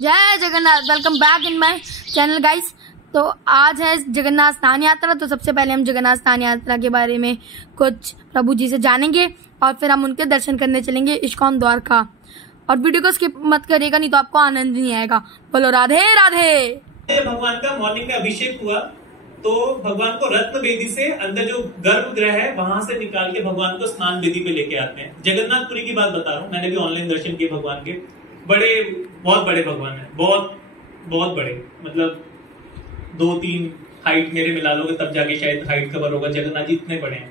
जय Jagannath. Welcome back in my channel guys. तो आज है जगन्नाथ स्नान यात्रा। तो सबसे पहले हम जगन्नाथ स्नान यात्रा के बारे में कुछ प्रभु जी से जानेंगे और फिर हम उनके दर्शन करने चलेंगे इस्कॉन द्वारका। और वीडियो को स्किप मत करिएगा, नहीं तो आपको आनंद नहीं आएगा। बोलो राधे राधे। भगवान का मॉर्निंग में अभिषेक हुआ तो भगवान को रत्न बेदी से अंदर जो गर्भगृह है वहां से निकाल के भगवान को स्नान बेदी पे लेके आते हैं। जगन्नाथपुरी की बात बता रहा हूँ, मैंने भी ऑनलाइन दर्शन किए भगवान के। बहुत बड़े भगवान है, बहुत बड़े, मतलब 2-3 हाइट मेरे मिला लोगे तब जाके शायद हाइट कवर होगा। जगन्नाथ जी इतने बड़े हैं,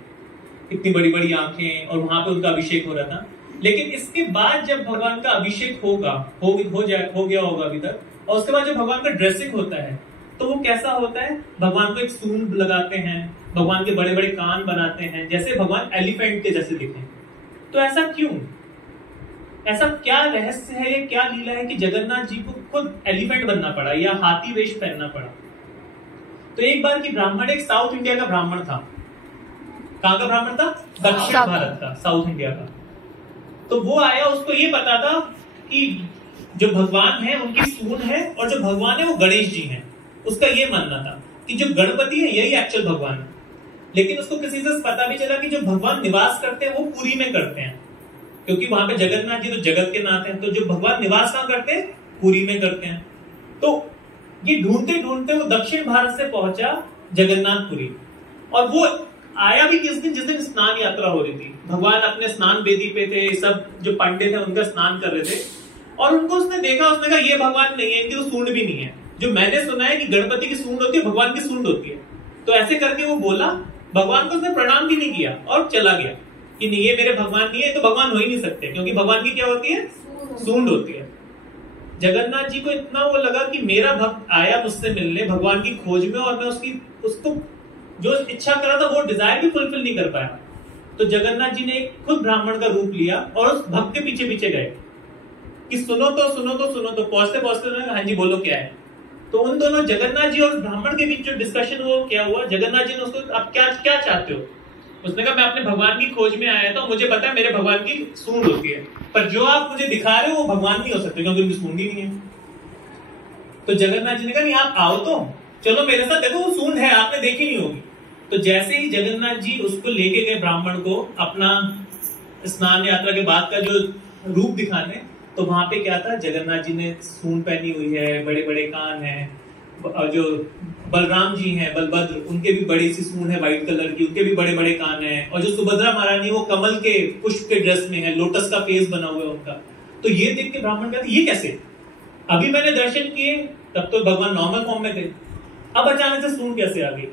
इतनी बड़ी बड़ी आंखें, और वहां पे उनका अभिषेक हो रहा था। लेकिन इसके बाद जब भगवान का अभिषेक हो गया होगा अभी तक, और उसके बाद जब भगवान का ड्रेसिंग होता है तो वो कैसा होता है? भगवान को एक सूंड लगाते हैं, भगवान के बड़े बड़े कान बनाते हैं, जैसे भगवान एलिफेंट के जैसे दिखे। तो ऐसा क्यों? ऐसा क्या रहस्य है, ये क्या लीला है कि जगन्नाथ जी को खुद एलिफेंट बनना पड़ा या हाथी वेश पहनना पड़ा? तो एक बार की ब्राह्मण, एक साउथ इंडिया का ब्राह्मण था। कहां का ब्राह्मण था? दक्षिण भारत का, साउथ इंडिया का। तो वो आया, उसको ये पता था कि जो भगवान है उनकी सूंड है, और जो भगवान है वो गणेश जी हैं। उसका ये मानना था कि जो गणपति है यही एक्चुअल भगवान है। लेकिन उसको किसी से पता भी चला कि जो भगवान निवास करते हैं वो पुरी में करते हैं, क्योंकि वहां पे जगन्नाथ जी तो जगत के नाथ हैं। तो जो भगवान निवास कहां करते हैं? पुरी में करते हैं। तो ये ढूंढते ढूंढते वो दक्षिण भारत से पहुंचा जगन्नाथपुरी। और वो आया भी किस दिन? जिस दिन स्नान यात्रा हो रही थी। भगवान अपने स्नान बेदी पे थे, सब जो पंडित है उनका स्नान कर रहे थे, और उनको उसने देखा। उसने कहा ये भगवान नहीं है, इनकी तो सूंड भी नहीं है। जो मैंने सुना है कि गणपति की सूंड होती है, भगवान की सूंड होती है। तो ऐसे करके वो बोला, भगवान को उसने प्रणाम भी नहीं किया और चला गया कि नहीं, ये मेरे भगवान नहीं है, तो भगवान हो ही नहीं सकते, क्योंकि भगवान की क्या होती है? सूंड होती है। जगन्नाथ जी को इतना वो लगा कि मेरा भक्त आया मुझसे मिलने भगवान की खोज में, और मैं उसको जो इच्छा कर रहा था वो डिजायर भी फुलफिल नहीं कर पाया। तो जगन्नाथ जी ने खुद ब्राह्मण का रूप लिया और उस भक्त के पीछे पीछे गए कि सुनो तो पहुंचते पहुंचते हाँ जी बोलो क्या है। तो उन दोनों, जगन्नाथ जी और ब्राह्मण के बीच जो डिस्कशन वो क्या हुआ, जगन्नाथ जी ने उसको, आप क्या चाहते हो? उसने कहा मैं अपने भगवान की खोज में आया था, मुझे पता है मेरे भगवान की सूंड होती है, पर जो आप मुझे दिखा रहे हो वो भगवान नहीं हो सकते, क्योंकि उनकी सूंड ही नहीं है। तो जगन्नाथ जी ने कहा नहीं, आप आओ तो चलो मेरे साथ, देखो वो सूंड है, आपने देखी नहीं होगी। तो जैसे ही जगन्नाथ जी उसको लेके गए ब्राह्मण को अपना स्नान यात्रा के बाद का जो रूप दिखाने, तो वहां पे क्या था? जगन्नाथ जी ने सूंड पहनी हुई है, बड़े बड़े कान हैं। और जो बलराम जी हैं, बलभद्र, उनके भी बड़ी सी सूंड है व्हाइट कलर की, उनके भी बड़े बड़े कान हैं। और जो सुभद्रा महारानी, वो कमल के पुष्प के ड्रेस में है, लोटस का फेस बना हुआ है उनका। तो ये देख के ब्राह्मण कहते ये कैसे? अभी मैंने दर्शन किए तब तो भगवान नॉर्मल फॉर्म में थे, अब अचानक से सूंड कैसे आ गई?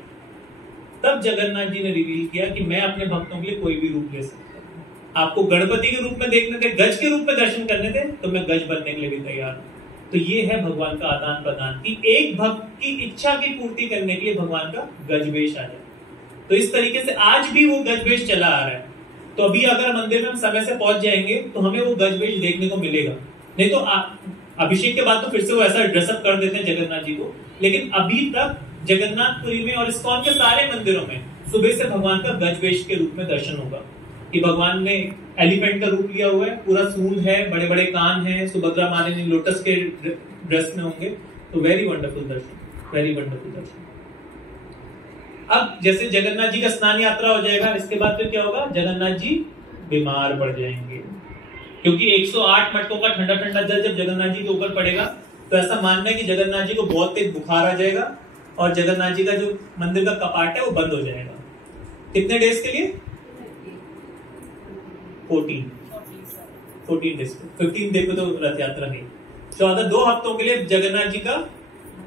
तब जगन्नाथ जी ने रिवील किया कि मैं अपने भक्तों के लिए कोई भी रूप ले सकता हूं। आपको गणपति के रूप में देखने थे, गज के रूप में दर्शन करने थे, तो मैं गज बनने के लिए भी तैयार हूं। तो ये है भगवान का आदान प्रदान कि एक भक्त की इच्छा की पूर्ति करने के लिए भगवान का गजवेश आ जाए। तो इस तरीके से आज भी वो गजवेश चला आ रहा है। तो अभी अगर मंदिर में हम समय से पहुंच जाएंगे तो हमें वो गजवेश देखने को मिलेगा। नहीं तो अभिषेक के बाद तो फिर से वो ऐसा ड्रेसअप कर देते हैं जगन्नाथ जी को। लेकिन अभी तक जगन्नाथपुरी में और इस्कॉन के सारे मंदिरों में सुबह से भगवान का गजवेश के रूप में दर्शन होगा कि भगवान ने एलिफेंट का रूप लिया हुआ है, पूरा सूंड है, बड़े बड़े कान हैं, सुभद्रा माता ने लोटस के ड्रेस में होंगे। तो वेरी वंडरफुल दर्शन, वेरी वंडरफुल दर्शन। अब जैसे जगन्नाथ जी का स्नान यात्रा हो जाएगा, इसके बाद फिर क्या होगा? जगन्नाथ जी बीमार पड़ जाएंगे, क्योंकि 108 मटकों का ठंडा ठंडा जल जब जगन्नाथ जी के ऊपर पड़ेगा तो ऐसा मानना है कि जगन्नाथ जी को बहुत तेज बुखार आ जाएगा और जगन्नाथ जी का जो मंदिर का कपाट है वो बंद हो जाएगा। कितने डेज के लिए? 14 डेज। 15 डे को तो रथ यात्रा नहीं, 2 हफ्तों के लिए जगन्नाथ जी का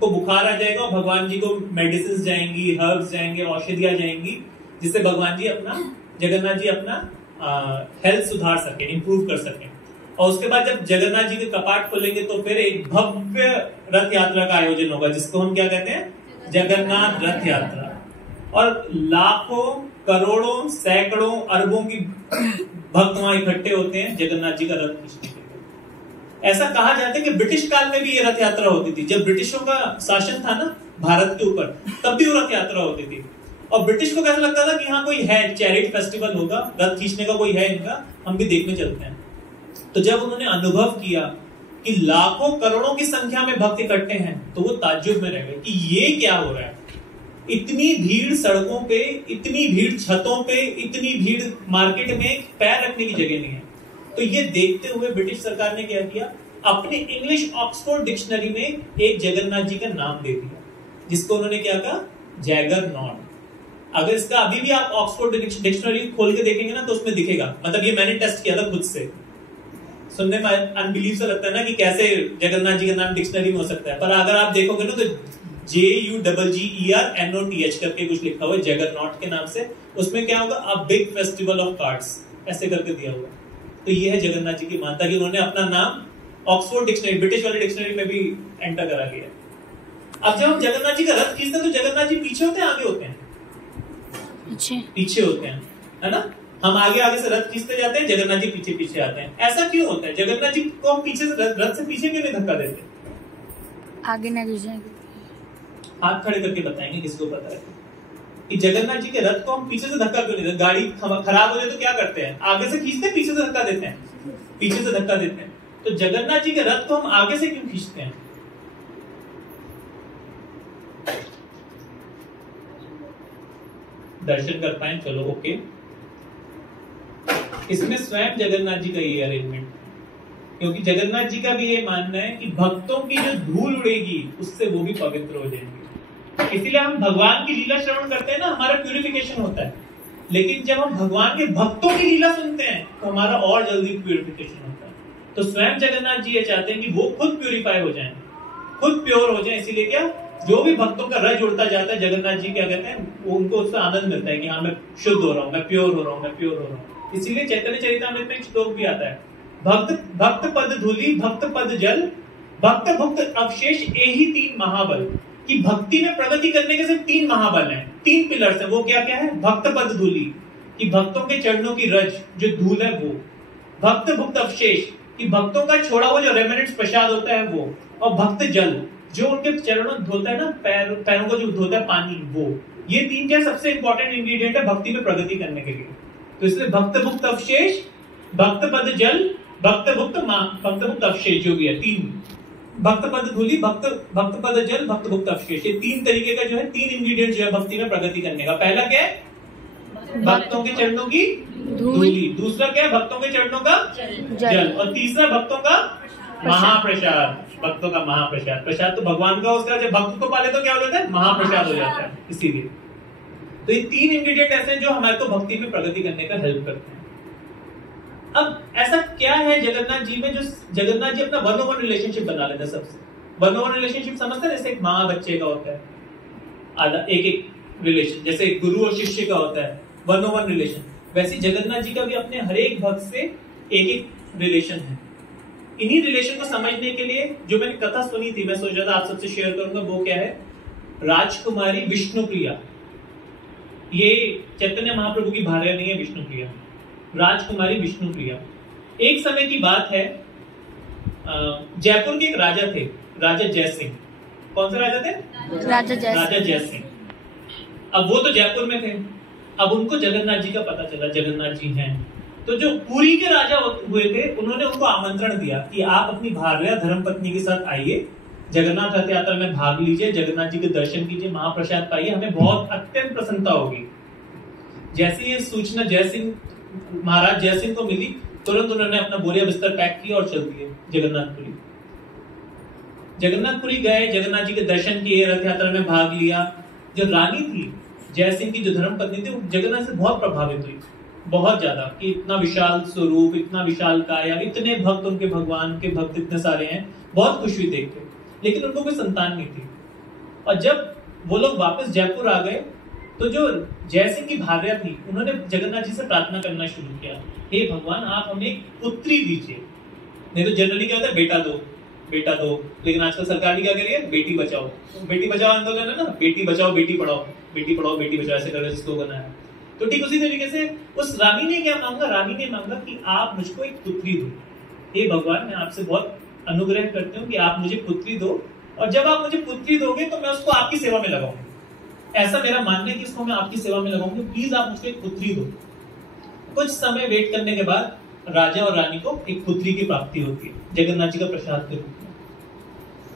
को बुखार आ जाएगा, और भगवान जी को मेडिसिन जाएंगी, हर्ब्स जाएंगे, औषधियां जाएंगी, जिससे भगवान जी जगन्नाथ जी अपना हेल्थ सुधार सके, इंप्रूव कर सके। और उसके बाद जब जगन्नाथ जी के कपाट खोलेंगे तो फिर एक भव्य रथ यात्रा का आयोजन होगा, जिसको हम क्या कहते हैं? जगन्नाथ रथ यात्रा। और लाखों, करोड़ों, सैकड़ों, अरबों की भक्त वहां इकट्ठे होते हैं जगन्नाथ जी का रथ खींचने के लिए। ऐसा कहा जाता है कि ब्रिटिश काल में भी ये रथ यात्रा होती थी। जब ब्रिटिशों का शासन था ना भारत के ऊपर, तब भी वो रथ यात्रा होती थी। और ब्रिटिश को कैसा लगता था कि हाँ कोई है, चैरिट फेस्टिवल होगा, रथ खींचने का कोई है इनका, हम भी देखने चलते हैं। तो जब उन्होंने अनुभव किया कि लाखों करोड़ों की संख्या में भक्त इकट्ठे हैं, तो वो ताज्जुब में रह गए कि ये क्या हो रहा है। इतनी भीड़ सड़कों पे, इतनी भीड़ छतों पे, इतनी भीड़ मार्केट में, पैर रखने की जगह नहीं है। तो ये देखते हुए ब्रिटिश सरकार ने क्या किया, अपने इंग्लिश ऑक्सफोर्ड डिक्शनरी में एक जगन्नाथ जी का नाम दे दिया, जिसको उन्होंने क्या कहा, जैगरनॉट। अगर इसका अभी भी आप ऑक्सफोर्ड डिक्शनरी खोल के देखेंगे ना, तो उसमें दिखेगा, मतलब ये मैंने टेस्ट किया था खुद से। सुनने में अनबिलीव सा लगता है ना कि कैसे जगन्नाथ जी का नाम डिक्शनरी में हो सकता है, पर अगर आप देखोगे ना तो JUGGERNOTH करके कुछ लिखा हुआ है जगरनॉट के नाम से। उसमें क्या होगा, a big festival of cards ऐसे करके दिया हुआ। तो ये है जगन्नाथ जी की मानता कि उन्होंने अपना नाम ऑक्सफोर्ड डिक्शनरी, ब्रिटिश वाली डिक्शनरी में भी एंटर करा लिया। अब जब हम जगन्नाथ जी का रथ खींचते हैं तो जगन्नाथ जी पीछे होते हैं आगे होते हैं? पीछे होते हैं, है ना। हम आगे आगे से रथ खींचते जाते हैं, जगन्नाथ जी पीछे पीछे आते हैं। ऐसा क्यों होता है? जगन्नाथ जी को हम पीछे से रथ से पीछे क्यों नहीं धक्का देते? आगे ना खींचेंगे, हाथ खड़े करके बताएंगे किसको पता है कि जगन्नाथ जी के रथ को हम पीछे से धक्का क्यों नहीं देते? गाड़ी खराब हो जाए तो क्या करते हैं, आगे से खींचते हैं, पीछे से धक्का देते हैं, पीछे से धक्का देते हैं। तो जगन्नाथ जी के रथ को हम आगे से क्यों खींचते हैं? दर्शन कर पाए, चलो ओके। इसमें स्वयं जगन्नाथ जी का ये अरेंजमेंट, क्योंकि जगन्नाथ जी का भी ये मानना है कि भक्तों की जो धूल उड़ेगी उससे वो भी पवित्र हो जाएंगे। इसीलिए हम भगवान की लीला श्रवण करते हैं ना, हमारा प्यूरिफिकेशन होता है। लेकिन जब हम भगवान के भक्तों की लीला सुनते हैं तो हमारा और जल्दी प्यूरिफिकेशन होता है। तो स्वयं जगन्नाथ जी ये चाहते हैं कि वो खुद प्यूरिफाई हो जाएं, खुद प्योर हो जाएं। इसीलिए क्या, जो भी भक्तों का रज उड़ता जाता है, जगन्नाथ जी क्या कहते हैं, वो उनको उससे आनंद मिलता है कि हाँ मैं शुद्ध हो रहा हूँ, मैं प्योर हो रहा हूँ, मैं प्योर हो रहा हूँ। इसीलिए चैतन्य चरितामृत में एक श्लोक भी आता है, भक्त पद धूलि भक्त पद जल भक्त भुक्त अवशेष यही 3 महाबल। कि भक्ति में प्रगति करने के सिर्फ 3 महाबल हैं, 3 पिलर्स हैं। वो क्या क्या है? भक्त पद धूलि कि भक्तों के चरणों की रज जो धूल है वो, भक्त भुक्त अवशेष कि भक्तों का छोड़ा हुआ जो रेमिनेंट्स प्रसाद होता है वो, और भक्त जल जो उनके चरणों धोता है ना, पैरों को जो धोता है पानी, वो। ये 3 क्या सबसे इंपॉर्टेंट इंग्रेडिएंट है भक्ति में प्रगति करने के लिए। तो इसलिए भक्त भुक्त अवशेष, भक्त पद जल, भक्त भुक्त अवशेष जो भी है 3, भक्त पद धूलि, भक्त पद जल, भक्त भुक्त अवशेष, ये 3 तरीके का जो है 3 इंग्रेडिएंट जो है भक्ति में प्रगति करने का। पहला क्या है? भक्तों के चरणों की धूलि। दूसरा क्या है? भक्तों के चरणों का जल। और तीसरा भक्तों का महाप्रसाद। भक्तों का महाप्रसाद, प्रसाद तो भगवान का, उसका जब भक्त को पाले तो क्या हो जाता है? महाप्रसाद हो जाता है। इसीलिए तो ये 3 इंग्रेडिएंट ऐसे हैं जो हमारे को भक्ति में प्रगति करने का हेल्प करते हैं। अब ऐसा क्या है जगन्नाथ जी में जो जगन्नाथ जी अपना 1-on-1 रिलेशनशिप बना लेते हैं सबसे। 1-on-1 रिलेशनशिप समझते हैं, जैसे एक माँ बच्चे का होता है, आधा एक रिलेशन, जैसे गुरु और शिष्य का होता है 1-on-1 रिलेशन, वैसे जगन्नाथ जी का भी अपने हर एक भक्त से एक रिलेशन है। इन्हीं रिलेशन को समझने के लिए जो मैंने कथा सुनी थी, मैं सोचा था आप सबसे शेयर करूंगा, वो क्या है? राजकुमारी विष्णुप्रिया। ये चैतन्य महाप्रभु की भार्या नहीं है विष्णुप्रिया, राजकुमारी विष्णुप्रिया। एक समय की बात है, जयपुर के एक राजा थे, राजा जयसिंह। कौन से राजा थे? राजा जयसिंह। अब वो तो जयपुर में थे। अब उनको जगन्नाथ जी का पता चला, जगन्नाथ जी हैं। तो जो पुरी के राजा हुए थे, उन्होंने उनको आमंत्रण दिया कि आप अपनी भार्या धर्मपत्नी के साथ आइए, जगन्नाथ रथ यात्रा में भाग लीजिए, जगन्नाथ जी के दर्शन कीजिए, महाप्रसाद पाइए, हमें बहुत अत्यंत प्रसन्नता होगी। जैसे ये सूचना महाराज जयसिंह को मिली, तुरंत उन्होंने अपना बोरिया बिस्तर पैक किया और चल दिए जगन्नाथपुरी। जगन्नाथपुरी गए, जगन्नाथ जी के दर्शन किए, रथ यात्रा में भाग लिया। जो रानी थी जयसिंह की, जो धर्मपत्नी थी, वो जगन्नाथ से बहुत प्रभावित हुई, बहुत ज्यादा, कि इतना विशाल स्वरूप, इतना विशाल काया, इतने भक्त, उनके भगवान के भक्त इतने सारे हैं, बहुत खुश हुई देख के। लेकिन उनको कोई संतान नहीं थी। और जब वो लोग वापस जयपुर आ गए तो जो जयसिंह की भार्या थी, उन्होंने जगन्नाथ जी से प्रार्थना करना शुरू किया, हे भगवान आप हमें एक पुत्री दीजिए। नहीं तो जनरली क्या होता है, बेटा दो बेटा दो, लेकिन आजकल सरकार भी क्या कह रही है, बेटी बचाओ। बेटी बचाओ आंदोलन है ना, बेटी बचाओ बेटी पढ़ाओ, बेटी पढ़ाओ बेटी बचाओ, ऐसे कर जिसको करना है। तो ठीक उसी तरीके से उस रानी ने क्या मांगा, रानी ने मांगा कि आप मुझको एक पुत्री दो। हे भगवान मैं आपसे बहुत अनुग्रह करती हूँ कि आप मुझे पुत्री दो, और जब आप मुझे पुत्री दोगे तो मैं उसको आपकी सेवा में लगाऊंगी। ऐसा मेरा मानना है कि उसको मैं आपकी सेवा में लगाऊंगी, प्लीज आप मुझको एक पुत्री दो। कुछ समय वेट करने के बाद राजा और रानी को एक पुत्री की प्राप्ति होती है जगन्नाथ जी का प्रसाद के रूप में।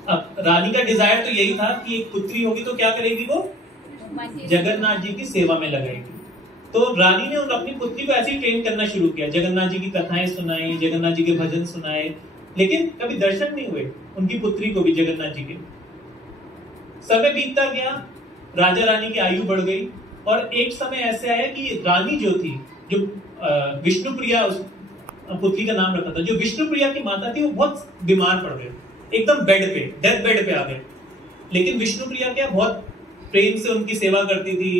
अब रानी का डिजायर तो यही था कि एक पुत्री होगी तो क्या करेगी, वो जगन्नाथ जी की सेवा में लगाएगी। तो रानी ने अपनी पुत्री को ऐसे ही ट्रेन करना शुरू किया, जगन्नाथ जी की कथाएं सुनाई, जगन्नाथ जी के भजन सुनाए, लेकिन कभी दर्शन नहीं हुए उनकी पुत्री को भी जगन्नाथ जी के। समय बीतता गया, राजा रानी की आयु बढ़ गई और एक समय ऐसे आया कि रानी जो थी, जो विष्णुप्रिया उस पुत्री का नाम रखा था, जो विष्णुप्रिया की माता थी, वो बहुत बीमार पड़ गए, एकदम बेड पे, डेथ बेड पे आ गए। लेकिन विष्णुप्रिया क्या बहुत प्रेम से उनकी सेवा करती थी,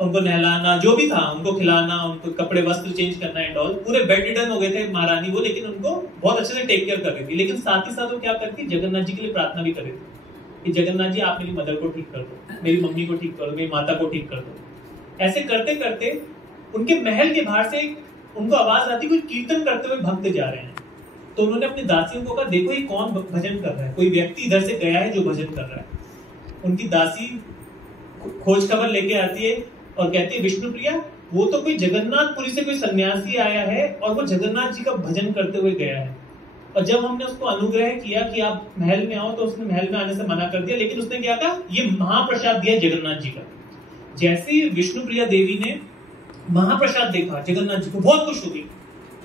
उनको नहलाना जो भी था, उनको खिलाना, उनको कपड़े वस्त्र चेंज करना एंड ऑल, पूरे बेड रिटर्न हो गए थे महारानी वो, लेकिन उनको बहुत अच्छे से टेक केयर कर रही थी। लेकिन साथ ही साथ वो क्या करती, जगन्नाथ जी के लिए प्रार्थना भी कर रही थी कि जगन्नाथ जी आप मेरी मदर को ठीक कर दो, मेरी मम्मी को ठीक कर दो, मेरी माता को ठीक कर दो। ऐसे करते करते उनके महल के बाहर से उनको आवाज आती, कोई कीर्तन करते हुए भक्त जा रहे हैं। तो उन्होंने अपनी दासियों को कहा, देखो ये कौन भजन कर रहा है, कोई व्यक्ति इधर से गया है जो भजन कर रहा है। उनकी दासी खोज खबर लेके आती है और कहती है, विष्णुप्रिया वो तो कोई जगन्नाथपुरी से कोई सन्यासी आया है और वो जगन्नाथ जी का भजन करते हुए गया है। और जब हमने उसको अनुग्रह किया कि आप महल में आओ, तो उसने महल में आने से मना कर दिया, लेकिन उसने क्या कहा, ये महाप्रसाद दिया जगन्नाथ जी का। जैसे ही विष्णुप्रिया देवी ने महाप्रसाद देखा जगन्नाथ जी को, बहुत खुश हो गई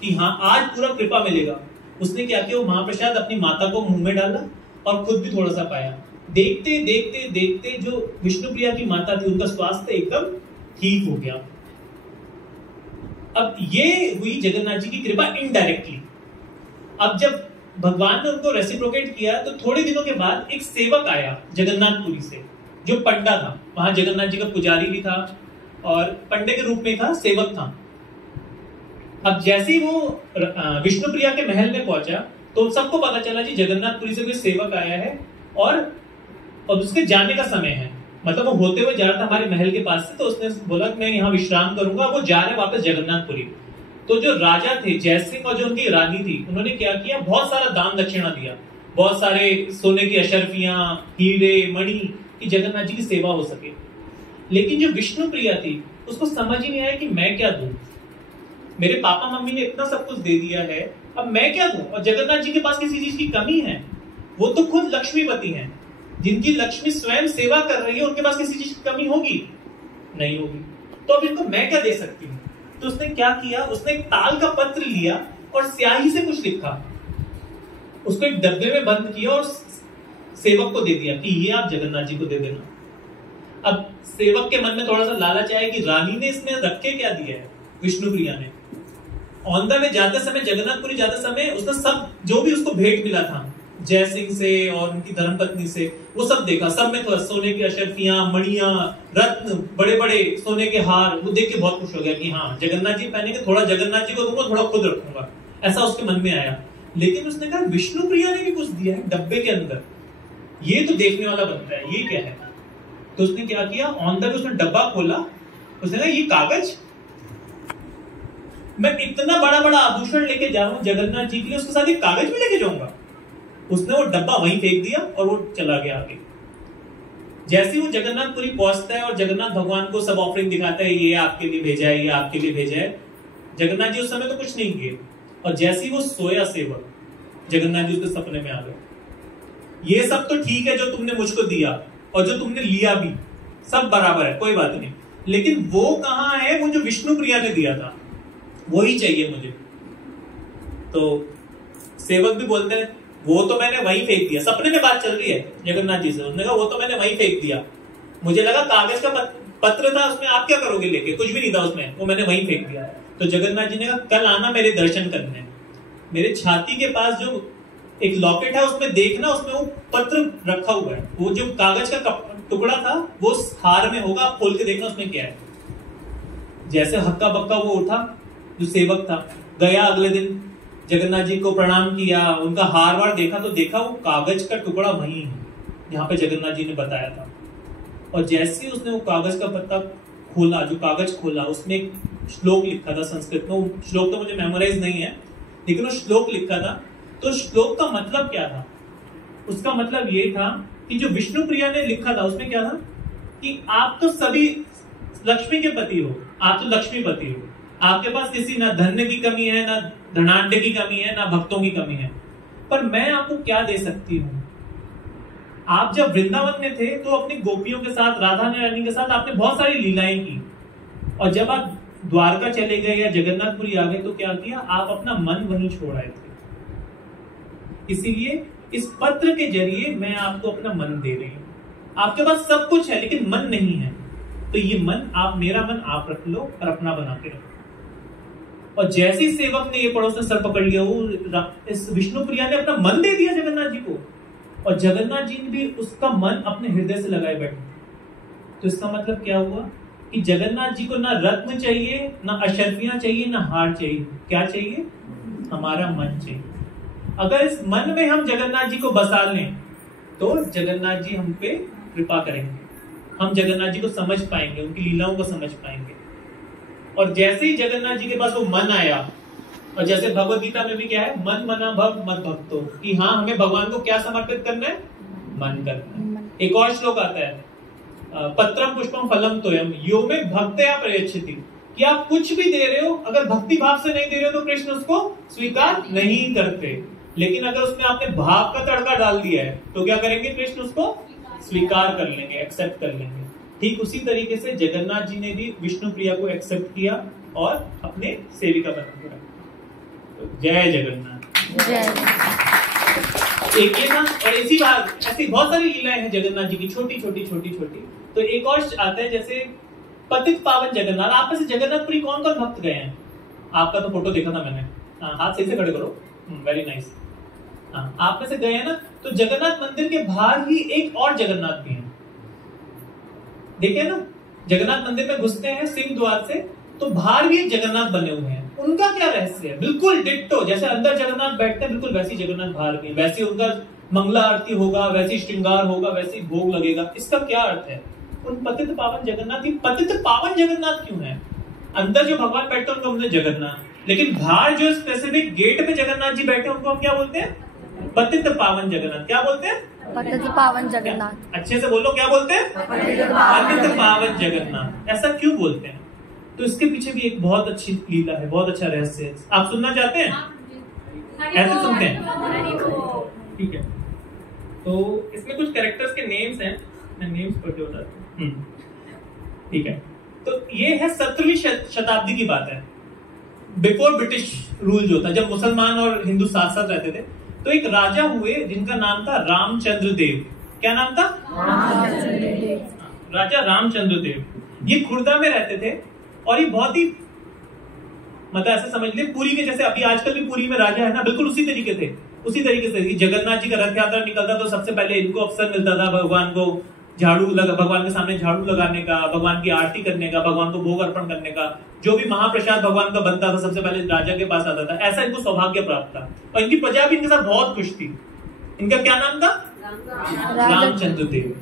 कि हाँ आज पूरा कृपा मिलेगा। उसने क्या किया, वो महाप्रसाद अपनी माता को मुंह में डाला और खुद भी थोड़ा सा पाया। देखते देखते देखते जो विष्णुप्रिया की माता थी, उनका स्वास्थ्य एकदम ठीक हो गया। अब ये हुई जगन्नाथ जी की कृपा इनडायरेक्टली। अब जब भगवान ने उनको रेसिप्रोकेट किया, तो थोड़े दिनों के बाद एक सेवक आया जगन्नाथपुरी से, जो पंडा था, वहां जगन्नाथ जी का पुजारी भी था और पंडे के रूप में था, सेवक था। अब जैसे ही वो विष्णुप्रिया के महल में पहुंचा, तो सबको पता चला जी जगन्नाथपुरी से कोई सेवक आया है और उसके जाने का समय है, मतलब वो होते हुए जा रहा था हमारे महल के पास से। तो उसने बोला कि मैं यहाँ विश्राम करूंगा, वो जा रहे वापस जगन्नाथपुरी। तो जो राजा थे जय सिंह और जो उनकी रानी थी, उन्होंने क्या किया, बहुत सारा दान दक्षिणा दिया, बहुत सारे सोने की अशर्फियां, हीरे, मणि, कि जगन्नाथ जी की सेवा हो सके। लेकिन जो विष्णुप्रिया थी, उसको समझ ही नहीं आया कि मैं क्या दूं, मेरे पापा मम्मी ने इतना सब कुछ दे दिया है, अब मैं क्या दूं। और जगन्नाथ जी के पास किसी चीज की कमी है, वो तो खुद लक्ष्मीपति हैं, जिनकी लक्ष्मी स्वयं सेवा कर रही है, उनके पास किसी चीज की कमी होगी नहीं होगी, तो अब इनको मैं क्या दे सकती हूँ। तो उसने क्या किया, उसने एक ताल का पत्र लिया और स्याही से कुछ लिखा, उसको एक डब्बे में बंद किया और सेवक को दे दिया कि ये आप जगन्नाथ जी को दे देना। अब सेवक के मन में थोड़ा सा लालच आया कि रानी ने इसमें रख के क्या दिया है, विष्णुप्रिया ने। ऑन द वे जाते समय, जगन्नाथपुरी जाते समय, उसने सब जो भी उसको भेंट मिला था जय सिंह से और उनकी धर्मपत्नी से, वो सब देखा। सब में थोड़ा सोने की अशर्फियां, मणियां, रत्न, बड़े बड़े सोने के हार, वो देख के बहुत खुश हो गया कि हाँ जगन्नाथ जी पहनेंगे, थोड़ा जगन्नाथ जी को दूंगा, थोड़ा खुद रखूंगा, ऐसा उसके मन में आया। लेकिन उसने कहा विष्णुप्रिया ने भी कुछ दिया है डब्बे के अंदर, ये तो देखने वाला बनता है, ये क्या है। तो उसने क्या किया, ऑन द वे उसने डब्बा खोला, उसने कहा ये कागज, मैं इतना बड़ा बड़ा आभूषण लेके जा रहा हूं जगन्नाथ जी के लिए, उसके साथ एक कागज भी लेके जाऊंगा। उसने वो डब्बा वहीं फेंक दिया और वो चला गया आगे। जैसे वो जगन्नाथपुरी पहुंचता है और जगन्नाथ भगवान को सब ऑफरिंग दिखाता है, ये आपके लिए भेजा है, ये आपके लिए भेजा है। जगन्नाथ जी उस समय तो कुछ नहीं किए, और जैसे ही वो सोया सेवक, जगन्नाथ जी उसके सपने में आ गए। ये सब तो ठीक है जो तुमने मुझको दिया, और जो तुमने लिया भी, सब बराबर है, कोई बात नहीं, लेकिन वो कहां है, वो जो विष्णुप्रिया ने दिया था, वही चाहिए मुझे। तो सेवक भी बोलते हैं वो तो मैंने वहीं फेंक दिया। सपने में बात चल रही है जगन्नाथ जी से, उन्होंने कहा वो तो मैंने वहीं फेंक दिया, मुझे लगा कागज का पत्र था उसमें, आप क्या करोगे लेके, कुछ भी नहीं था उसमें, वो मैंने वहीं फेंक दिया। तो जगन्नाथ जी ने कहा कल आना मेरे दर्शन करने, मेरे छाती के पास जो एक लॉकेट है उसमें देखना, उसमें वो पत्र रखा हुआ है, वो जो कागज का टुकड़ा था वो हार में होगा, आप खोल के देखना उसमें क्या है। जैसे हक्का बक्का वो उठा जो सेवक था, गया अगले दिन जगन्नाथ जी को प्रणाम किया, उनका हार वार देखा, तो देखा वो कागज का टुकड़ा वही है जहां पे जगन्नाथ जी ने बताया था। और जैसे उसने वो कागज का पत्ता खोला, जो कागज खोला, उसमें एक श्लोक लिखा था संस्कृत में, वो श्लोक तो मुझे मेमोराइज नहीं है, लेकिन वो श्लोक लिखा था। तो श्लोक का मतलब क्या था, उसका मतलब ये था कि जो विष्णुप्रिया ने लिखा था उसमें क्या था कि आप तो सभी लक्ष्मी के पति हो, आप तो लक्ष्मीपति हो, आपके पास किसी ना धन की कमी है, ना धनाढ्य की कमी है, ना भक्तों की कमी है, पर मैं आपको क्या दे सकती हूँ। आप जब वृंदावन में थे तो अपनी गोपियों के साथ, राधा रानी के साथ आपने बहुत सारी लीलाएं की, और जब आप द्वारका चले गए या जगन्नाथपुरी आ गए तो क्या किया, आप अपना मन वहीं छोड़ आए थे। इसीलिए इस पत्र के जरिए मैं आपको अपना मन दे रही हूं। आपके पास सब कुछ है लेकिन मन नहीं है, तो ये मन आप, मेरा मन आप रख लो और अपना बना के रखो। और जैसे ही सेवक ने, ये पड़ोस ने सर पकड़ लिया, वो इस विष्णुप्रिया ने अपना मन दे दिया जगन्नाथ जी को, और जगन्नाथ जी ने भी उसका मन अपने हृदय से लगाए बैठे। तो इसका मतलब क्या हुआ कि जगन्नाथ जी को ना रत्न चाहिए, ना अशर्फियां चाहिए, ना हार चाहिए। क्या चाहिए? हमारा मन चाहिए। अगर इस मन में हम जगन्नाथ जी को बसा लें तो जगन्नाथ जी हम पे कृपा करेंगे, हम जगन्नाथ जी को समझ पाएंगे, उनकी लीलाओं को समझ पाएंगे। और जैसे ही जगन्नाथ जी के पास वो मन आया, और जैसे भगवद गीता में भी क्या है, मन मना भव मत भक्तो, कि हाँ हमें भगवान को क्या समर्पित करना है, मन करना है। एक और श्लोक आता है, पत्रम पुष्पम फलम तोयम यो में भक्तया प्रयच्छति, कि आप कुछ भी दे रहे हो, अगर भक्ति भाव से नहीं दे रहे हो तो कृष्ण उसको स्वीकार नहीं करते, लेकिन अगर उसमें आपने भाव का तड़का डाल दिया है तो क्या करेंगे, कृष्ण उसको स्वीकार कर लेंगे, एक्सेप्ट कर लेंगे। ठीक उसी तरीके से जगन्नाथ जी ने भी विष्णु प्रिया को एक्सेप्ट किया और अपने सेविका बना दिया। तो जय जगन्नाथ। एक ये ना, और इसी बात ऐसी बहुत सारी लीलाएं हैं जगन्नाथ जी की, छोटी छोटी छोटी छोटी। तो एक और आता है जैसे पतित पावन जगन्नाथ। आप में से जगन्नाथपुरी कौन कौन भक्त गए हैं? आपका तो फोटो देखा था मैंने, हाथ सही से खड़े करो, वेरी नाइस। हाँ, आप में से गए हैं ना, तो जगन्नाथ मंदिर के बाहर ही एक और जगन्नाथ भी है, देखिए ना, जगन्नाथ मंदिर में घुसते हैं सिंह द्वार से, तो बाहर भी एक जगन्नाथ बने हुए हैं। उनका क्या रहस्य है? बिल्कुल डिट्टो, जैसे अंदर जगन्नाथ बैठते हैं बिल्कुल वैसी जगन्नाथ बाहर भी, वैसी उनका मंगला आरती होगा, वैसी श्रृंगार होगा, वैसी भोग लगेगा। इसका क्या अर्थ है? उन पतित पावन जगन्नाथ, पतित पावन जगन्नाथ क्यों है? अंदर जो भगवान बैठते हैं उनको हमने जगन्नाथ, लेकिन बाहर जो स्पेसिफिक गेट पे जगन्नाथ जी बैठे हैं उनको हम क्या बोलते हैं? पतित पावन जगन्नाथ। क्या बोलते हैं? पतित पावन जगन्नाथ। अच्छे से बोलो, क्या बोलते हैं? पतित पावन जगन्नाथ। ऐसा क्यों बोलते हैं? तो इसके पीछे भी एक बहुत अच्छी लीला है, बहुत अच्छा रहस्य है। आप सुनना चाहते हैं? ऐसे सुनते हैं, ठीक है। तो इसमें कुछ कैरेक्टर्स के नेम्स हैं, मैं नेम्स पढ़ के बताता हूं, ठीक है। तो ये है 17वीं शताब्दी की बात है, बिफोर ब्रिटिश रूल जो था, जब मुसलमान और हिंदू साथ साथ रहते थे। तो एक राजा हुए जिनका नाम था रामचंद्र देव। क्या नाम था? राजा रामचंद्र देव। ये खुर्दा में रहते थे, और ये बहुत ही, मतलब ऐसे समझ ले पुरी के जैसे अभी आजकल भी पुरी में राजा है ना, बिल्कुल उसी तरीके थे। उसी तरीके से जगन्नाथ जी का रथ यात्रा निकलता तो सबसे पहले इनको अवसर मिलता था भगवान को झाड़ू लगा, भगवान के सामने झाड़ू लगाने का, भगवान की आरती करने का, भगवान को भोग अर्पण करने का। जो भी महाप्रसाद भगवान का बनता था सबसे पहले राजा के पास आता था। ऐसा इनको सौभाग्य प्राप्त था, और इनकी प्रजा भी इनके साथ बहुत खुश थी। इनका क्या नाम था? रामचंद्र देव।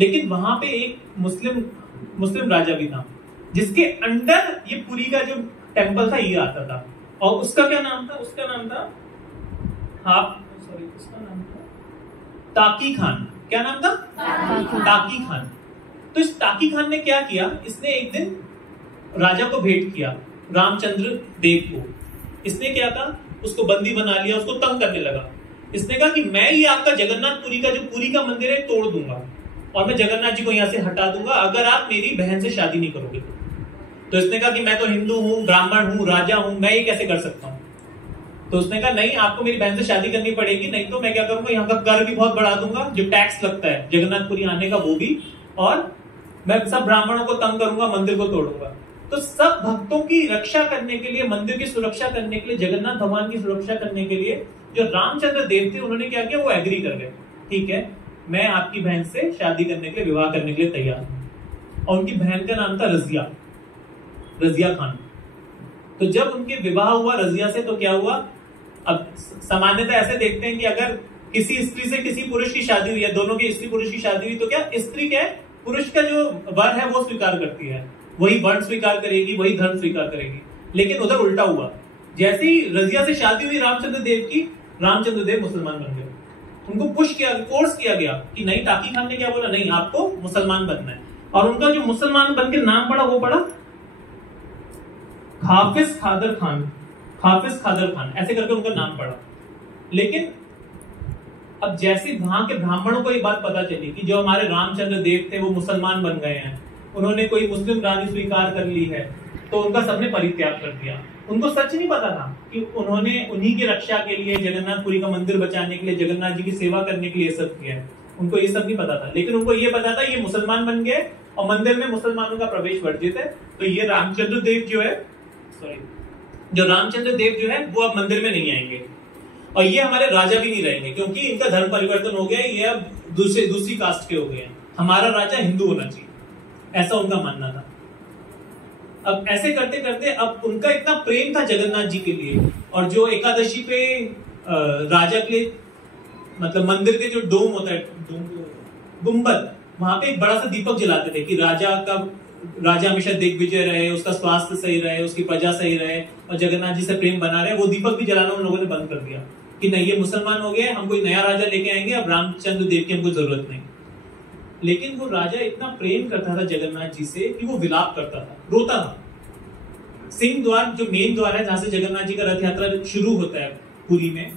लेकिन वहां पे एक मुस्लिम राजा भी था, जिसके अंडर ये पुरी का जो टेम्पल था ये आता था, और उसका क्या नाम था? उसका नाम था उसका नाम था ताकी खान। क्या नाम था? ताकी खान। तो इस ताकी खान ने क्या किया, इसने एक दिन राजा को भेंट किया, रामचंद्र देव को। इसने क्या था, उसको बंदी बना लिया, उसको तंग करने लगा। इसने कहा कि मैं ये आपका जगन्नाथपुरी का जो पुरी का मंदिर है तोड़ दूंगा, और मैं जगन्नाथ जी को यहां से हटा दूंगा अगर आप मेरी बहन से शादी नहीं करोगे। तो इसने कहा कि मैं तो हिंदू हूं, ब्राह्मण हूं, राजा हूं, मैं ये कैसे कर सकता हूं? तो उसने कहा नहीं, आपको मेरी बहन से शादी करनी पड़ेगी, नहीं तो मैं क्या करूंगा, यहाँ का कर भी बहुत बढ़ा दूंगा, जो टैक्स लगता है जगन्नाथपुरी आने का वो भी, और मैं सब ब्राह्मणों को तंग करूंगा, मंदिर को तोड़ूंगा। तो सब भक्तों की रक्षा करने के लिए, मंदिर की सुरक्षा करने के लिए, जगन्नाथ भगवान की सुरक्षा करने के लिए जो रामचंद्र देव थे उन्होंने क्या किया, वो एग्री कर गए, ठीक है मैं आपकी बहन से शादी करने के लिए, विवाह करने के लिए तैयार हूं। और उनकी बहन का नाम था रजिया खान। तो जब उनके विवाह हुआ रजिया से, तो क्या हुआ, अब सामान्यतः ऐसे देखते हैं कि अगर किसी स्त्री से किसी पुरुष की शादी हुई है, दोनों की स्त्री पुरुष की शादी हुई, तो क्या स्त्री क्या है, पुरुष का जो वर है वो स्वीकार करती है, वही वर्ण स्वीकार करेगी, वही धर्म स्वीकार करेगी। लेकिन उधर उल्टा हुआ, जैसे ही रजिया से शादी हुई रामचंद्र देव की, रामचंद्र देव मुसलमान बन गए। उनको पुश किया, फोर्स किया गया कि नहीं, ताकी खान ने क्या बोला, नहीं आपको मुसलमान बनना है। और उनका जो मुसलमान बन के नाम पड़ा वो पड़ा हाफिज कादर खान। हाफिज खादर खान ऐसे करके उनका नाम पड़ा। लेकिन अब जैसे वहां के ब्राह्मणों को ये बात पता चली कि जो हमारे रामचंद्र देव थे वो मुसलमान बन गए हैं, उन्होंने कोई मुस्लिम रानी स्वीकार कर ली है, तो उनका सबने परित्याग कर दिया। उनको सच नहीं पता था कि उन्होंने उन्हीं की रक्षा के लिए, जगन्नाथपुरी का मंदिर बचाने के लिए, जगन्नाथ जी की सेवा करने के लिए सब किया है। उनको ये सब नहीं पता था, लेकिन उनको ये पता था ये मुसलमान बन गए और मंदिर में मुसलमानों का प्रवेश वर्जित है, तो ये रामचंद्र देव जो है वो अब मंदिर में नहीं आएंगे और ये हमारे राजा भी नहीं रहेंगे, क्योंकि इनका धर्म परिवर्तन हो गया, ये अब दूसरी कास्ट के हो गए हैं, हमारा राजा हिंदू होना चाहिए, ऐसा उनका मानना था। अब ऐसे करते करते अब उनका इतना प्रेम था जगन्नाथ जी के लिए, और जो एकादशी पे राजा के लिए मतलब मंदिर के जो डोम होता है, गुंबद, वहां पे एक बड़ा सा दीपक जलाते थे कि राजा हमेशा दिग्विजय रहे, उसका स्वास्थ्य सही रहे, उसकी प्रजा सही रहे और जगन्नाथ जी से प्रेम बना रहे। वो दीपक भी जलाना उन लोगों ने बंद कर दिया कि नहीं, ये मुसलमान हो गए, हम कोई नया राजा लेके आएंगे, अब रामचंद्र देव की हमको जरूरत नहीं। लेकिन वो राजा इतना प्रेम करता था जगन्नाथ जी से कि वो विलाप करता था, रोता था। सिंह द्वार जो मेन द्वार है, जहां से जगन्नाथ जी का रथ यात्रा शुरू होता है पुरी में,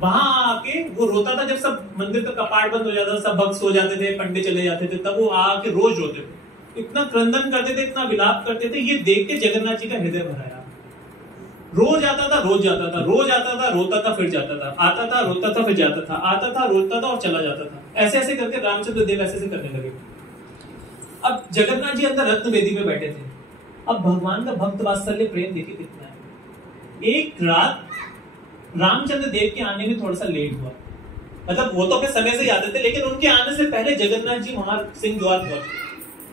वहां आके वो रोता था। जब सब मंदिर का कपाट बंद हो जाता था, सब भक्त सो जाते थे, पंडित चले जाते थे, तब वो आके रोज रोते थे, इतना क्रंदन करते थे, इतना विलाप करते थे। ये देख के जगन्नाथ जी का हृदय भराया। रोज आता था, रोज जाता था, रोज आता था, रोता था, फिर जाता था, आता था, रोता था, फिर जाता था, आता था, रोता था और चला जाता था। ऐसे ऐसे करके रामचंद्र देव ऐसे करने लगे। अब जगन्नाथ जी अंदर रत्न वेदी में बैठे थे। अब भगवान का भक्त वात्सल्य प्रेम देखिए कितना है। एक रात रामचंद्र देव के आने में थोड़ा सा लेट हुआ, मतलब वो तो अपने समय से ही आते थे, लेकिन उनके आने से पहले जगन्नाथ जी वहां सिंह द्वार पहुंचे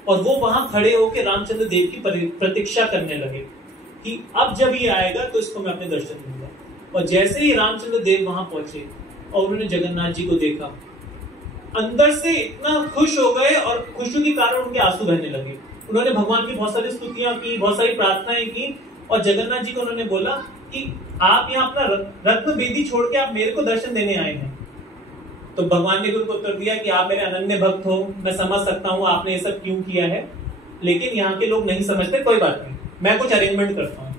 और वो वहां खड़े होकर रामचंद्र देव की प्रतीक्षा करने लगे कि अब जब ये आएगा तो इसको मैं अपने दर्शन दूंगा। और जैसे ही रामचंद्र देव वहां पहुंचे और उन्होंने जगन्नाथ जी को देखा, अंदर से इतना खुश हो गए और खुशी के कारण उनके आंसू बहने लगे। उन्होंने भगवान की बहुत सारी स्तुतियां की, बहुत सारी प्रार्थनाएं की और जगन्नाथ जी को उन्होंने बोला कि आप यहाँ अपना रत्न वेदी छोड़ के आप मेरे को दर्शन देने आए हैं। तो भगवान ने भी उनको उत्तर दिया कि आप मेरे अनन्य भक्त हो, मैं समझ सकता हूँ आपने ये सब क्यों किया है, लेकिन यहाँ के लोग नहीं समझते, कोई बात नहीं, मैं कुछ अरेंजमेंट करता हूँ।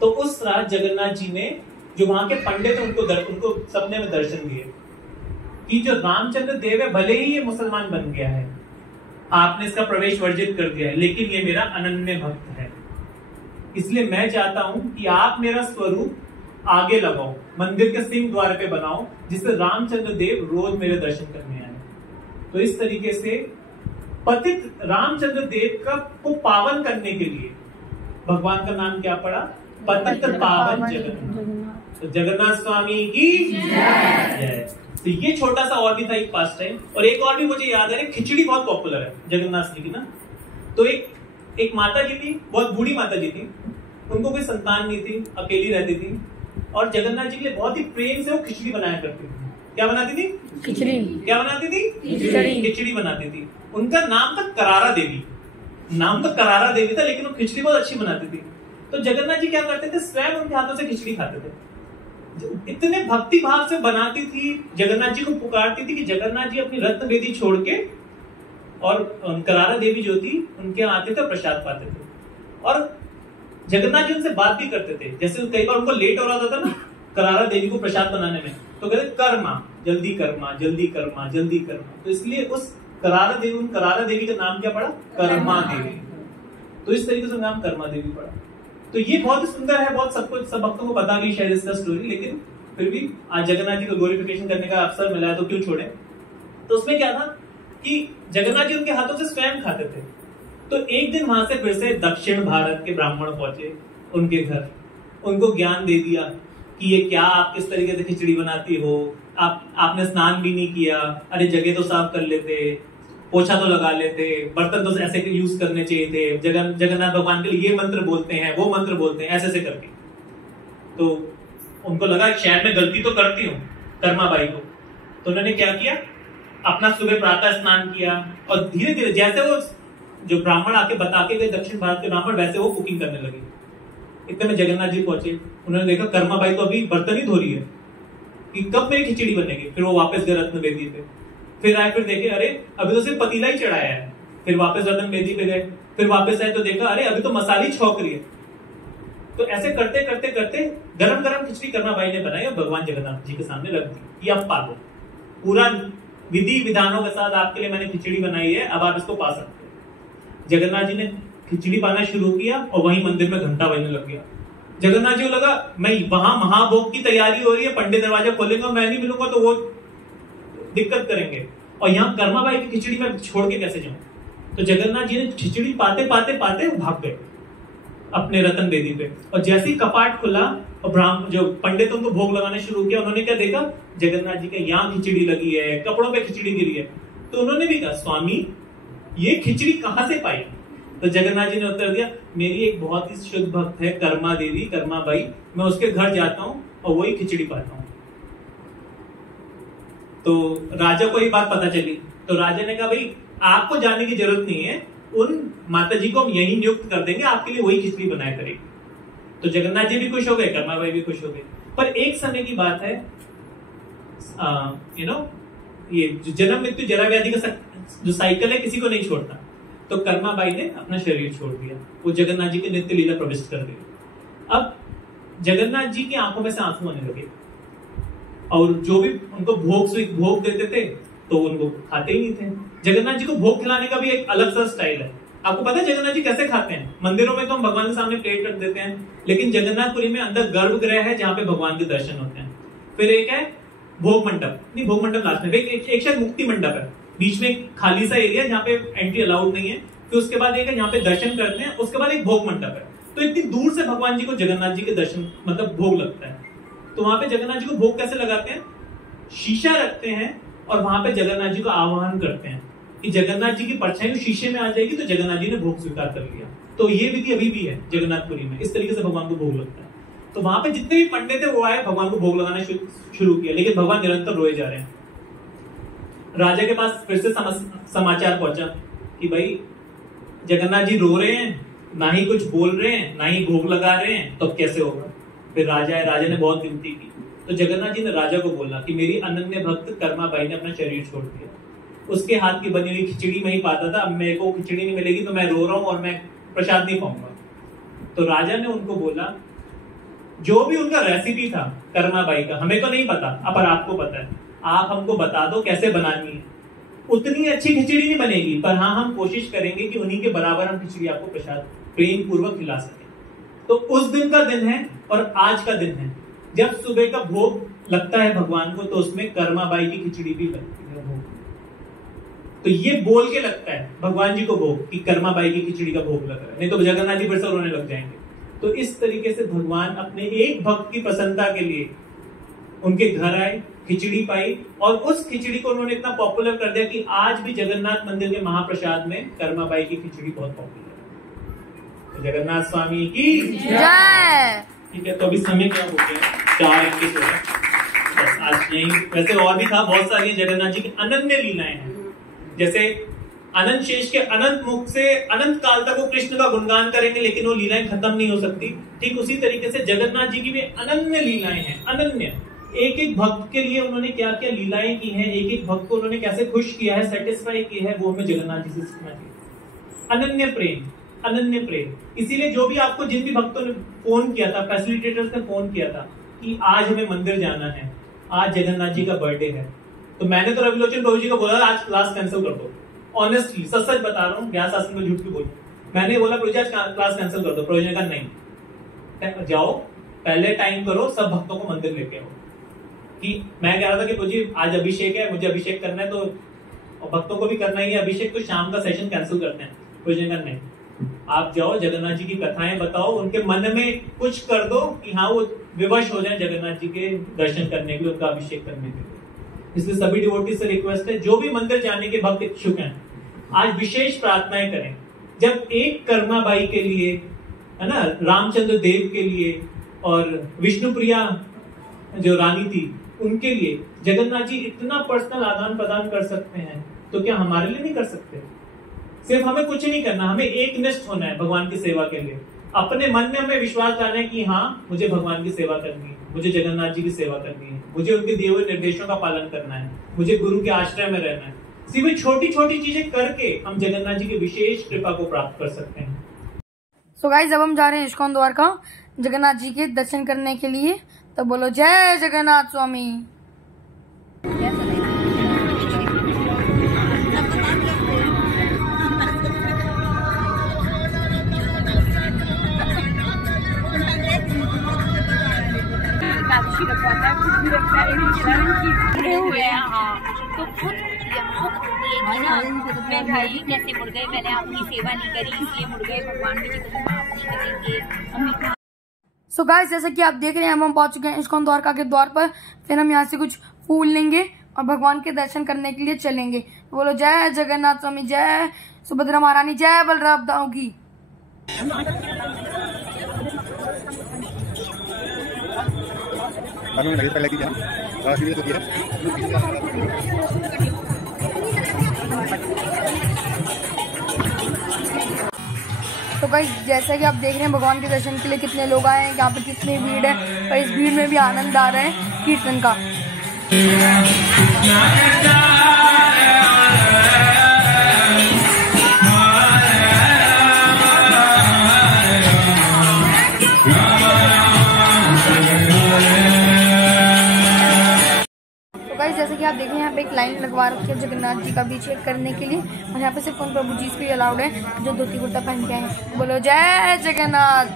तो उस रात जगन्नाथ जी ने, जो वहां के पंडित थे, उनको सपने में दर्शन दिए कि जो रामचंद्र देव है, भले ही ये मुसलमान बन गया है, आपने इसका प्रवेश वर्जित कर दिया है, लेकिन ये मेरा अनन्य भक्त है, इसलिए मैं चाहता हूं कि आप मेरा स्वरूप आगे लगाओ, मंदिर के सिंह द्वार पे बनाओ, जिससे रामचंद्र देव रोज मेरे दर्शन करने आए। तो इस तरीके से पतित रामचंद्र देव को पावन करने के लिए भगवान का नाम क्या पड़ा? पतित पावन जगन्नाथ। तो जगन्नाथ स्वामी की जय। तो ये छोटा सा और भी था एक पास टाइम। और एक और भी मुझे याद है, खिचड़ी बहुत पॉपुलर है जगन्नाथ जी की ना। तो एक माता जी थी, बहुत बूढ़ी माता जी थी, उनको कोई संतान नहीं थी, अकेली रहती थी और जगन्नाथ जी के लिए बहुत ही प्रेम से वो खिचड़ी बनाया करती थी। क्या बनाती थी? खिचड़ी। क्या बनाती थी? खिचड़ी बनाती थी। उनका नाम था करारा देवी। नाम तो करारा देवी था, लेकिन वो खिचड़ी बहुत अच्छी बनाती थी। तो जगन्नाथ जी क्या करते थे, स्वयं उनके हाथों से खिचड़ी खाते थे। इतने भक्ति भाव से बनाती थी, जगन्नाथ जी को पुकारती थी कि जगन्नाथ जी अपनी रत्न वेदी छोड़ के, और करारा देवी जो थी उनके आते थे, प्रसाद पाते थे और जगन्नाथ जी उनसे बात भी करते थे। जैसे कई बार उनको लेट हो रहा था ना करारा देवी को प्रसाद बनाने में, तो कहते कर्मा, जल्दी कर्मा, जल्दी कर्मा, जल्दी कर्मा। तो इसलिए उस करारा देवी का नाम क्या पड़ा? कर्मा देवी। तो इस तरीके से नाम कर्मा देवी पड़ा। तो ये बहुत ही सुंदर है, बहुत सब भक्तों को पता भी शायद इसका स्टोरी, लेकिन फिर भी आज जगन्नाथ जी को ग्लोरिफिकेशन करने का अवसर मिला है तो क्यों छोड़े। तो उसमें क्या था कि जगन्नाथ जी उनके हाथों से स्वयं खाते थे। तो एक दिन वहां से फिर से दक्षिण भारत के ब्राह्मण पहुंचे उनके घर, उनको ज्ञान दे दिया कि ये क्या, आप किस तरीके से खिचड़ी बनाती हो, आपने स्नान भी नहीं किया, अरे जगह तो साफ कर लेते, पोछा तो लगा लेते, बर्तन तो ऐसे यूज करने चाहिए थे, जगन्नाथ भगवान के लिए ये मंत्र बोलते हैं, वो मंत्र बोलते हैं, ऐसे करके। तो उनको लगा शायद मैं गलती तो करती हूँ कर्मा बाई को। तो उन्होंने क्या किया, अपना सुबह प्रातः स्नान किया और धीरे धीरे जैसे वो जो ब्राह्मण आके बता के गए दक्षिण भारत के ब्राह्मण, वैसे वो कुकिंग करने लगे। इतने में जगन्नाथ जी पहुंचे, उन्होंने देखा कर्मा बाई तो अभी बर्तन ही धो रही है कि कब मेरी खिचड़ी बनेगी। फिर वो वापस गए रत्न वेदी पे, फिर आए, फिर देखे अरे अभी तो सिर्फ पतीला ही चढ़ाया है। फिर वापस रत्न वेदी पे गए, फिर वापस आए तो देखा अरे अभी तो मसाले छौंक रही है। तो ऐसे करते करते करते गरम गरम खिचड़ी कर्माबाई ने बनाई और भगवान जगन्नाथ जी के सामने रख दी कि अब पा लो, पूरा विधि विधानों के साथ आपके लिए मैंने खिचड़ी बनाई है, अब आप इसको पा सकते हो। जगन्नाथ जी ने खिचड़ी पाना शुरू किया और वहीं मंदिर में घंटा बजने लग गया। जगन्नाथ जी को लगा मैं वहां महाभोग की तैयारी हो रही है, पंडित दरवाजा खोलेंगे और मैं नहीं मिलूंगा तो वो दिक्कत करेंगे, और यहाँ कर्माबाई की खिचड़ी में छोड़ के कैसे जाऊं। तो जगन्नाथ जी ने खिचड़ी पाते पाते पाते भाग गए अपने रतन बेदी पे, और जैसे ही कपाट खुला और ब्राह्मण जो पंडित उनको भोग लगाने शुरू किया, उन्होंने क्या देखा, जगन्नाथ जी के यहाँ खिचड़ी लगी है, कपड़ों पे खिचड़ी गिरी है। तो उन्होंने भी कहा स्वामी ये खिचड़ी कहां से पाई। तो जगन्नाथ जी ने उत्तर दिया मेरी एक बहुत ही शुद्ध भक्त है कर्मा देवी, कर्माबाई, मैं उसके घर जाता हूं और वही खिचड़ी पाता हूं। तो राजा को ये बात पता चली, तो राजा ने कहा भाई आपको जाने की जरूरत नहीं है, उन माता जी को हम यही नियुक्त कर देंगे, आपके लिए वही खिचड़ी बनाया करेगी। तो जगन्नाथ जी भी खुश हो गए, कर्माबाई भी खुश हो गए। पर एक समय की बात है, ये जन्म मृत्यु जरा व्याधि का जो साइकिल है किसी को नहीं छोड़ता। तो कर्माबाई ने अपना शरीर छोड़ दिया, वो जगन्नाथ जी के नित्य लीला प्रविष्ट कर दी। अब जगन्नाथ जी की आंखों में से आंसू आने लगे, और जो भी उनको भोग देते थे तो उनको खाते ही नहीं थे। जगन्नाथ जी को भोग खिलाने का भी एक अलग सा स्टाइल है। आपको पता है जगन्नाथ जी कैसे खाते हैं? मंदिरों में तो हम भगवान के सामने प्लेट रख देते हैं, लेकिन जगन्नाथपुरी में अंदर गर्भगृह है जहाँ पे भगवान के दर्शन होते हैं। फिर एक है भोग मंडप, नहीं भोग मंडप लास्ट में, एक शायद मुक्ति मंडप है, बीच में खाली सा एरिया जहाँ पे एंट्री अलाउड नहीं है। फिर उसके बाद एक है जहाँ पे दर्शन करते हैं, उसके बाद एक भोग मंडप है। तो इतनी दूर से भगवान जी को जगन्नाथ जी के दर्शन मतलब भोग लगता है। तो वहां पे जगन्नाथ जी को भोग कैसे लगाते हैं? शीशा रखते हैं और वहां पे जगन्नाथ जी को आह्वान करते हैं कि जगन्नाथ जी की परछाई शीशे में आ जाएगी, तो जगन्नाथ जी ने भोग स्वीकार कर लिया। तो ये विधि अभी भी है जगन्नाथपुरी में, इस तरीके से भगवान को भोग लगता है। तो वहां पे जितने भी पंडित थे वो आए, भगवान को भोग लगाना शुरू किया, लेकिन भगवान निरंतर रोए जा रहे हैं। राजा के पास फिर से समाचार पहुंचा कि भाई जगन्नाथ जी रो रहे हैं, ना ही कुछ बोल रहे हैं, ना ही भोग लगा रहे हैं, तो कैसे होगा। फिर राजा ने बहुत विनती की, तो जगन्नाथ जी ने राजा को बोला कि मेरी अनन्य भक्त कर्माबाई ने अपना शरीर छोड़ दिया, उसके हाथ की बनी हुई खिचड़ी में ही पाता था, अब मेरे को खिचड़ी नहीं मिलेगी तो मैं रो रहा हूं और मैं प्रसाद नहीं पाऊंगा। तो राजा ने उनको बोला जो भी उनका रेसिपी था कर्माबाई का, हमें तो नहीं पता, पर आपको पता है, आप हमको बता दो कैसे बनानी है। उतनी अच्छी खिचड़ी नहीं बनेगी, पर हाँ हम कोशिश करेंगे कि उन्हीं के बराबर हम खिचड़ी आपको प्रसाद प्रेम पूर्वक खिला सके। तो उस दिन का दिन है और आज का दिन है, जब सुबह का भोग लगता है भगवान को, तो उसमें कर्माबाई की खिचड़ी भी लगती है भोग। तो ये बोल के लगता है भगवान जी को भोग कि कर्माबाई की खिचड़ी का भोग लग रहा है, नहीं तो जगन्नाथ जी फिर से रोने लग जाएंगे। तो इस तरीके से भगवान अपने एक भक्त की प्रसन्नता के लिए उनके घर आए, खिचड़ी पाई, और उस खिचड़ी को उन्होंने इतना पॉपुलर कर दिया कि आज भी जगन्नाथ मंदिर के महाप्रसाद में कर्माबाई की खिचड़ी बहुत पॉपुलर है। तो जगन्नाथ स्वामी की जय। ठीक है, तो अभी समय क्या हो गया? 4:21 हो गया। बस आज यही, वैसे और भी था बहुत सारी जगन्नाथ जी की अनन्य लीलाएं हैं, जैसे अनंत शेष के अनंत मुख से अनंत काल तक वो कृष्ण का गुणगान करेंगे, लेकिन वो लीलाएं खत्म नहीं हो सकती। ठीक उसी तरीके से जगन्नाथ जी की भी अनन्य लीलाएं हैं, अनन्य। एक एक भक्त के लिए उन्होंने क्या क्या लीलाएं की हैं, एक एक भक्त को उन्होंने कैसे खुश किया है, सेटिस्फाई किया है, वो हमें जगन्नाथ जी से सीखना चाहिए। अनन्य प्रेम, अनन्य प्रेम। इसीलिए जो भी आपको जिन भी भक्तों ने फोन किया था, फैसिलिटेटर्स ने फोन किया था कि आज हमें मंदिर जाना है, आज जगन्नाथ जी का बर्थडे है, तो मैंने तो रविलोचन प्रभु जी को बोला आज क्लास कैंसिल कर दो। ऑनेस्टली सच सच बता रहा हूँ, ज्ञास आसन में झूठ क्यों बोलूं। मैंने बोला प्रभु जी आज क्लास कैंसिल कर दो। प्रभु जी ने कहा नहीं, जाओ पहले टाइम करो, सब भक्तों को मंदिर लेके आओ। कि मैं कह रहा था कि प्रभु जी आज अभिषेक है, मुझे अभिषेक करना है, तो भक्तों को भी करना ही है अभिषेक, तो शाम का सेशन कैंसिल करते हैं। प्रभु जी ने कहा नहीं, आप जाओ जगन्नाथ जी की कथाएं बताओ, उनके मन में कुछ कर दो कि हाँ वो विवश हो जाए जगन्नाथ जी के दर्शन करने के लिए, उनका अभिषेक करने के लिए। इसलिए सभी डिवोटी से रिक्वेस्ट है, जो भी मंदिर जाने के भक्त इच्छुक हैं, आज विशेष प्रार्थनाएं करें। जब एक कर्माबाई के लिए, है ना, रामचंद्र देव के लिए और विष्णुप्रिया जो रानी थी उनके लिए जगन्नाथ जी इतना पर्सनल आदान प्रदान कर सकते हैं, तो क्या हमारे लिए नहीं कर सकते? सिर्फ हमें कुछ नहीं करना, हमें एक निष्ठ होना है भगवान की सेवा के लिए। अपने मन में हमें विश्वास लाना है कि हाँ मुझे भगवान की सेवा करनी है, मुझे जगन्नाथ जी की सेवा करनी है, मुझे उनके दिए हुए निर्देशों का पालन करना है, मुझे गुरु के आश्रय में रहना है। सिर्फ छोटी छोटी चीजें करके हम जगन्नाथ जी की विशेष कृपा को प्राप्त कर सकते हैं। सो गाइस, अब हम जा रहे हैं इस्कॉन द्वारका। जगन्नाथ जी के दर्शन करने के लिए। तो बोलो जय जगन्नाथ स्वामी। तो खुद मैं भाई कैसे मुड़ गए, मैंने आपकी सेवा नहीं करी इसलिए मुड़ गए, भगवान मुझे कभी माफ नहीं करेंगे। सो गाइस, जैसे कि आप देख रहे हैं हम पहुंच चुके हैं इस्कॉन द्वारका के द्वार पर। फिर हम यहाँ से कुछ फूल लेंगे और भगवान के दर्शन करने के लिए चलेंगे। तो बोलो जय जगन्नाथ स्वामी, जय सुभद्रा महारानी, जय बलराम दाऊ की। तो गाइस, जैसा कि आप देख रहे हैं भगवान के दर्शन के लिए कितने लोग आए हैं, यहाँ पे कितनी भीड़ है और इस भीड़ में भी आनंद आ रहा है कीर्तन का। जैसे कि आप देख रहे हैं यहाँ पे एक लाइन लगवा रखी है जगन्नाथ जी का अभिषेक करने के लिए और यहाँ पे सिर्फ उन प्रभु जी को अलाउड है जो धोती कुर्ता पहन के आए। बोलो जय जगन्नाथ।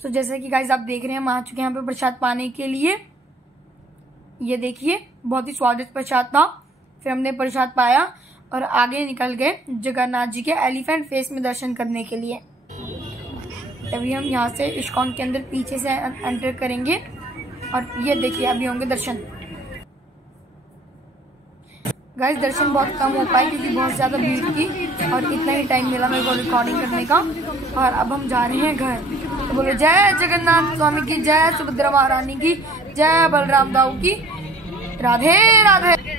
तो जैसे कि गाइस आप देख रहे हैं हम आ चुके हैं यहाँ पे प्रसाद पाने के लिए। ये देखिए बहुत ही स्वादिष्ट प्रसाद था। फिर हमने प्रसाद पाया और आगे निकल गए जगन्नाथ जी के एलिफेंट फेस में दर्शन करने के लिए। तभी हम यहाँ से इस्कॉन के अंदर पीछे से एंटर करेंगे और ये देखिए अभी होंगे दर्शन। गाइस, दर्शन बहुत कम हो पाए क्योंकि बहुत ज्यादा भीड़ थी और इतना ही टाइम मिला मेरे को रिकॉर्डिंग करने का। और अब हम जा रहे हैं घर। तो बोलो जय जगन्नाथ स्वामी की, जय सुभद्रा महारानी की, जय बलराम दाऊ की। राधे राधे।